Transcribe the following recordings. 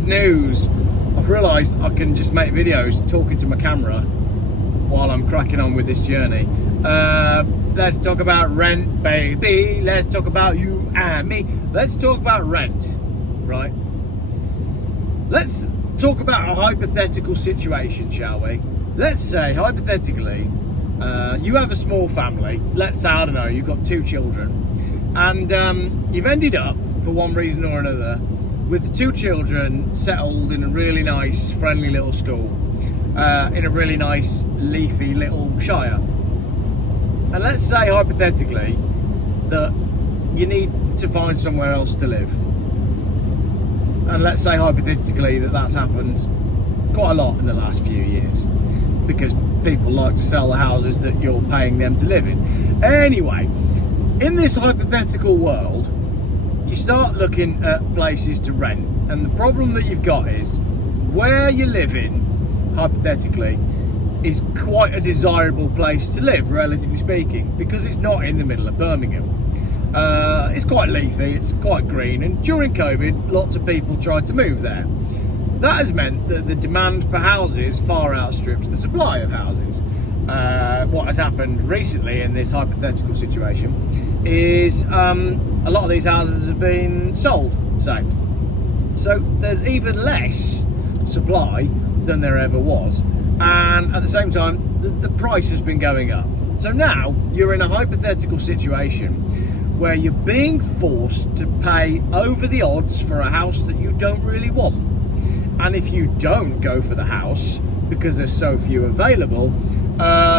bad news. I've realised I can just make videos talking to my camera while I'm cracking on with this journey. Let's talk about rent, baby. Let's talk about you and me. Let's talk about rent, right? Let's talk about a hypothetical situation, shall we? Let's say, hypothetically, you have a small family. Let's say, I don't know, you've got 2 children. And you've ended up, for one reason or another, with the 2 children settled in a really nice, friendly little school, in a really nice, leafy little shire. And let's say, hypothetically, that you need to find somewhere else to live. And let's say, hypothetically, that that's happened quite a lot in the last few years, because people like to sell the houses that you're paying them to live in. Anyway, in this hypothetical world, you start looking at places to rent, and the problem that you've got is where you're living, hypothetically, is quite a desirable place to live, relatively speaking, because it's not in the middle of Birmingham. It's quite leafy, it's quite green, and during COVID, lots of people tried to move there. That has meant that the demand for houses far outstrips the supply of houses. What has happened recently in this hypothetical situation is a lot of these houses have been sold, say. So there's even less supply than there ever was. And at the same time, the price has been going up. So now you're in a hypothetical situation where you're being forced to pay over the odds for a house that you don't really want. And if you don't go for the house, because there's so few available,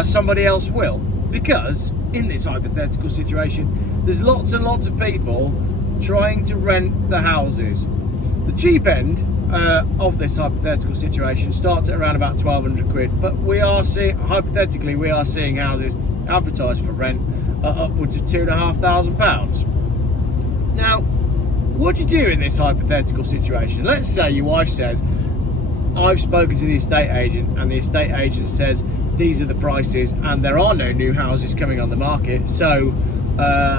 somebody else will. Because in this hypothetical situation, there's lots and lots of people trying to rent the houses. The cheap end of this hypothetical situation starts at around about 1,200 quid, but we are seeing, hypothetically, we are seeing houses advertised for rent at upwards of £2,500. Now, what do you do in this hypothetical situation? Let's say your wife says, I've spoken to the estate agent, and the estate agent says these are the prices and there are no new houses coming on the market, so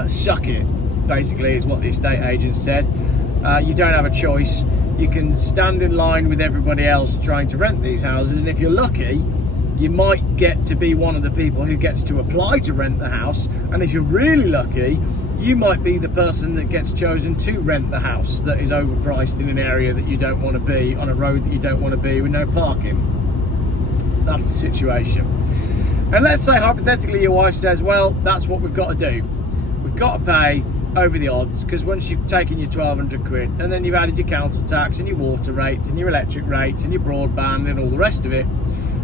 suck it, basically, is what the estate agent said. You don't have a choice. You can stand in line with everybody else trying to rent these houses, and if you're lucky, you might get to be one of the people who gets to apply to rent the house, and if you're really lucky, you might be the person that gets chosen to rent the house that is overpriced in an area that you don't want to be, on a road that you don't want to be, with no parking. That's the situation. And let's say hypothetically your wife says, well, that's what we've got to do. We've got to pay over the odds, because once you've taken your 1,200 quid and then you've added your council tax and your water rates and your electric rates and your broadband and all the rest of it,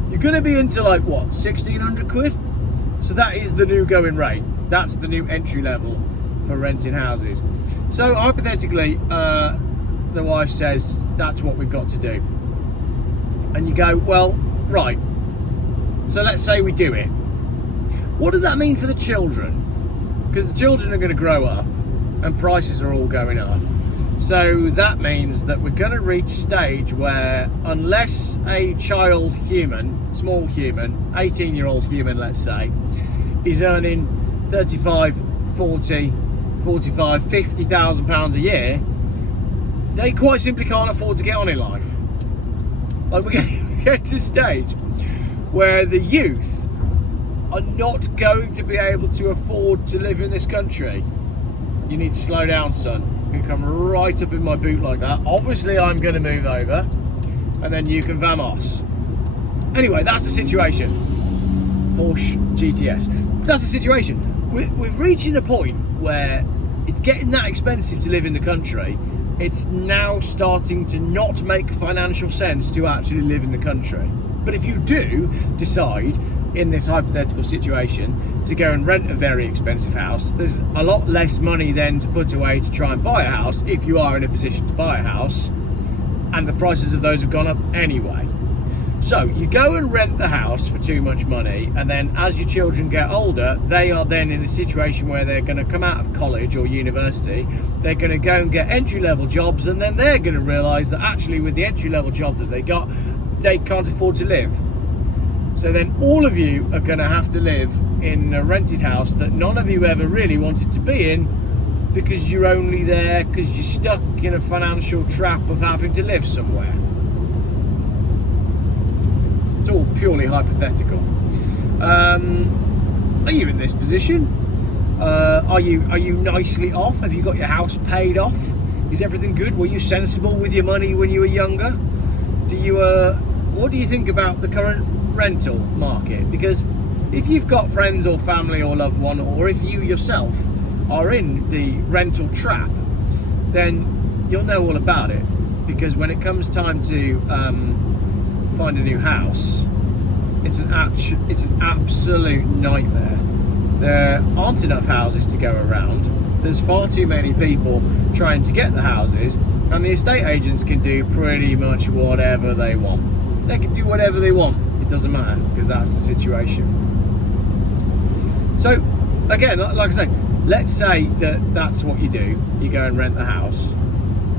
you're going to be into like what, 1,600 quid? So that is the new going rate. That's the new entry level for renting houses. So hypothetically, the wife says that's what we've got to do, and you go, well, right, so let's say we do it. What does that mean for the children? Because the children are going to grow up and prices are all going up. So that means that we're going to reach a stage where, unless a child human, small human, 18-year-old human, let's say, is earning 35, 40, 45, 50,000 pounds a year, they quite simply can't afford to get on in life. Like, we get to a stage where the youth are not going to be able to afford to live in this country. You need to slow down, son. You come right up in my boot like that. Obviously, I'm going to move over, and then you can vamos. Anyway, that's the situation. Porsche GTS. That's the situation. We're reaching a point where it's getting that expensive to live in the country. It's now starting to not make financial sense to actually live in the country. But if you do decide, in this hypothetical situation, to go and rent a very expensive house, there's a lot less money then to put away to try and buy a house, if you are in a position to buy a house, and the prices of those have gone up anyway. So you go and rent the house for too much money, and then as your children get older, they are then in a situation where they're going to come out of college or university, they're going to go and get entry-level jobs, and then they're going to realise that actually with the entry-level job that they got, they can't afford to live. So then all of you are going to have to live in a rented house that none of you ever really wanted to be in, because you're only there because you're stuck in a financial trap of having to live somewhere. It's all purely hypothetical. Are you in this position? Are you nicely off? Have you got your house paid off? Is everything good? Were you sensible with your money when you were younger? What do you think about the current rental market? Because if you've got friends or family or loved one, or if you yourself are in the rental trap, then you'll know all about it. Because when it comes time to find a new house, it's an absolute nightmare. There aren't enough houses to go around. There's far too many people trying to get the houses, and the estate agents can do pretty much whatever they want. They can do whatever they want. It doesn't matter, because that's the situation. So, again, like I say, let's say that that's what you do. You go and rent the house.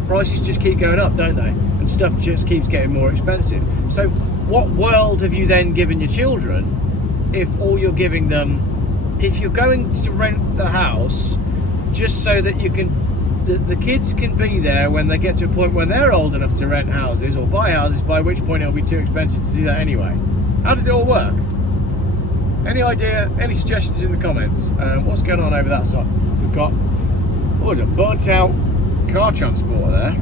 Prices just keep going up, don't they? And stuff just keeps getting more expensive. So, what world have you then given your children if all you're giving them, if you're going to rent the house just so that you can, the kids can be there when they get to a point when they're old enough to rent houses or buy houses, by which point it'll be too expensive to do that anyway. How does it all work? Any idea? Any suggestions in the comments? What's going on over that side? We've got, what is it, burnt out car transport there.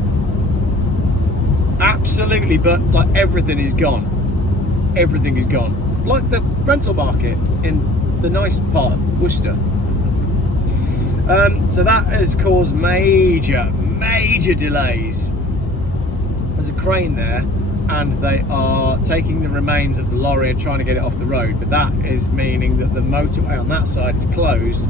Absolutely, but like everything is gone. Everything is gone. Like the rental market in the nice part of Worcester. So that has caused major delays. There's a crane there, and they are taking the remains of the lorry and trying to get it off the road, but that is meaning that the motorway on that side is closed.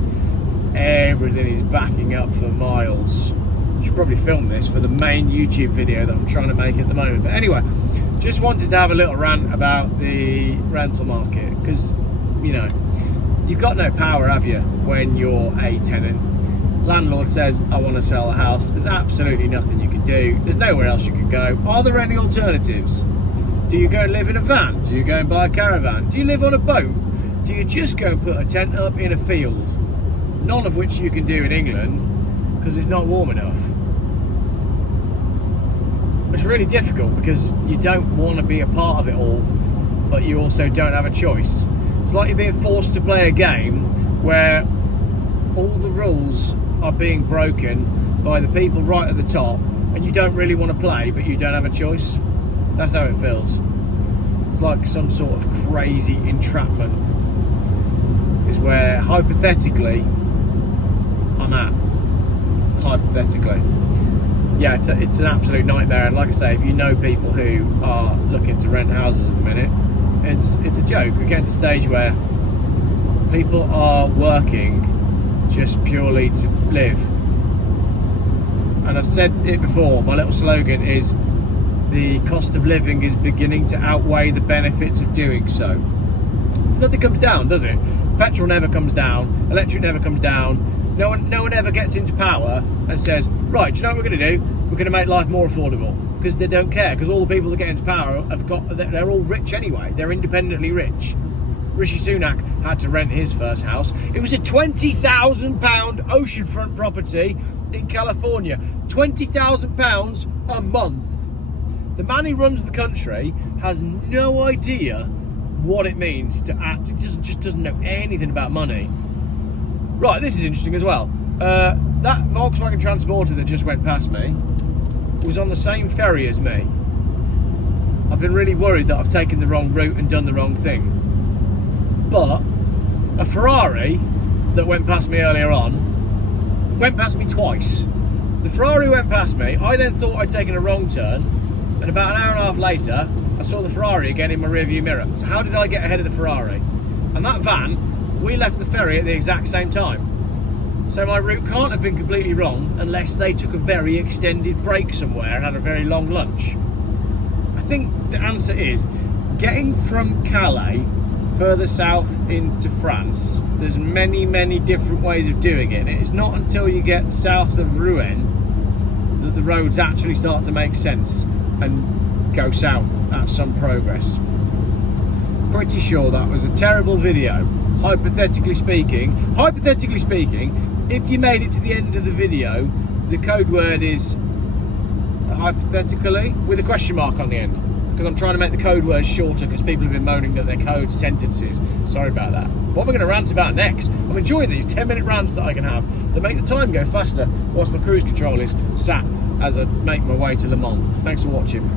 Everything is backing up for miles. I should probably film this for the main YouTube video that I'm trying to make at the moment. But anyway, just wanted to have a little rant about the rental market, because, you know, you've got no power, have you, when you're a tenant? Landlord says, I want to sell a house. There's absolutely nothing you can do. There's nowhere else you can go. Are there any alternatives? Do you go and live in a van? Do you go and buy a caravan? Do you live on a boat? Do you just go and put a tent up in a field? None of which you can do in England because it's not warm enough. It's really difficult because you don't want to be a part of it all, but you also don't have a choice. It's like you're being forced to play a game where all the rules are being broken by the people right at the top, and you don't really want to play, but you don't have a choice. That's how it feels. It's like some sort of crazy entrapment is where hypothetically I'm at. Hypothetically. Yeah, it's an absolute nightmare, and like I say, if you know people who are looking to rent houses at the minute, it's a joke. We're getting to a stage where people are working just purely to live. And I've said it before, my little slogan is the cost of living is beginning to outweigh the benefits of doing so. Nothing comes down, does it? Petrol never comes down, electric never comes down. No one ever gets into power and says, right, do you know what we're going to do? We're going to make life more affordable. Because they don't care, because all the people that get into power they're all rich anyway. They're independently rich. Rishi Sunak had to rent his first house. It was a £20,000 oceanfront property in California. £20,000 a month. The man who runs the country has no idea what it means to act. He just doesn't know anything about money. Right, this is interesting as well. That Volkswagen Transporter that just went past me was on the same ferry as me. I've been really worried that I've taken the wrong route and done the wrong thing. But a Ferrari that went past me earlier on went past me twice. The Ferrari went past me, I then thought I'd taken a wrong turn, and about an hour and a half later I saw the Ferrari again in my rearview mirror. So how did I get ahead of the Ferrari? And that van, we left the ferry at the exact same time. So my route can't have been completely wrong unless they took a very extended break somewhere and had a very long lunch. I think the answer is getting from Calais further south into France. There's many different ways of doing it. It's not until you get south of Rouen that the roads actually start to make sense and go south at some progress. Pretty sure that was a terrible video. Hypothetically speaking, If you made it to the end of the video, the code word is hypothetically with a question mark on the end, because I'm trying to make the code words shorter because people have been moaning that they're code sentences. Sorry about that. What am I going to rant about next? I'm enjoying these 10-minute rants that I can have that make the time go faster whilst my cruise control is sat as I make my way to Le Mans. Thanks for watching.